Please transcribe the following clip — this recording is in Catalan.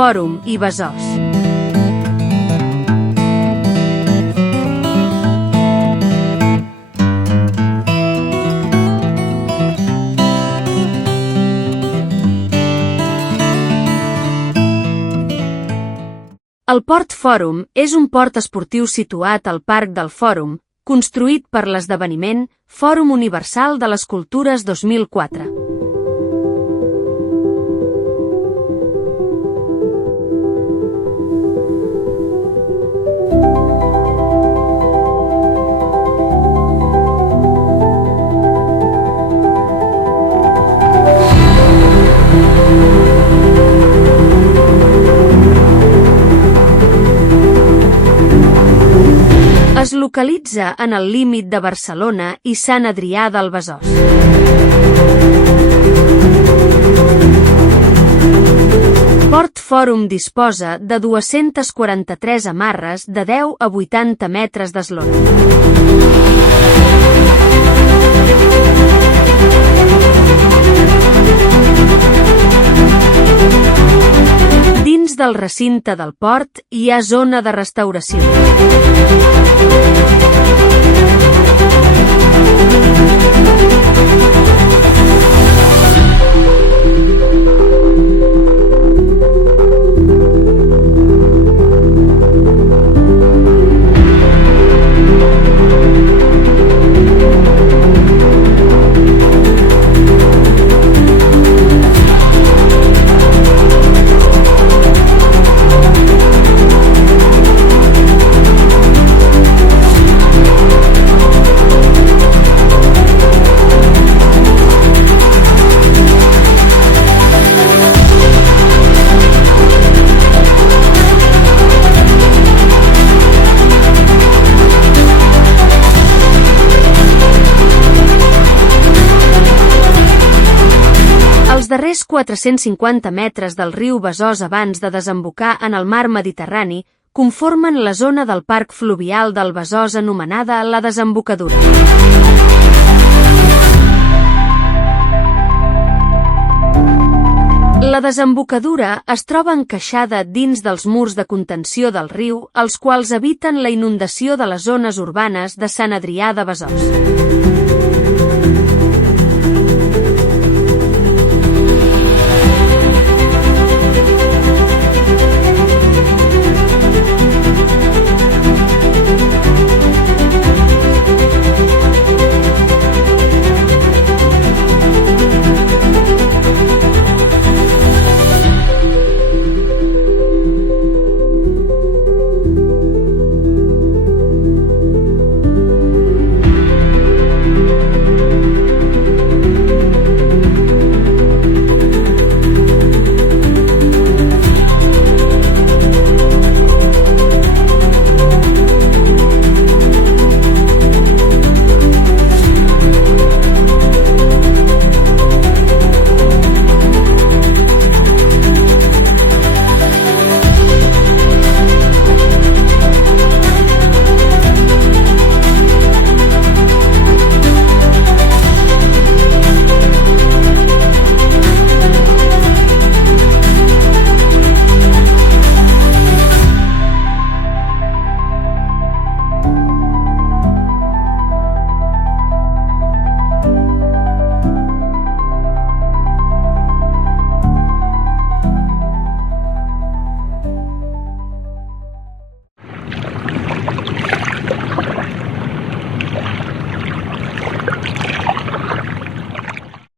Fòrum i Besòs. El Port Fòrum és un port esportiu situat al Parc del Fòrum, construït per l'esdeveniment Fòrum Universal de les Cultures 2004. Es localitza en el límit de Barcelona i Sant Adrià del Besòs. Port Fòrum disposa de 243 amarres de 10 a 80 metres d'eslora. Dins del recinte del port hi ha zona de restauració. Els darrers 450 metres del riu Besòs abans de desembocar en el mar Mediterrani conformen la zona del parc fluvial del Besòs anomenada la Desembocadura. La desembocadura es troba encaixada dins dels murs de contenció del riu, els quals eviten la inundació de les zones urbanes de Sant Adrià de Besòs.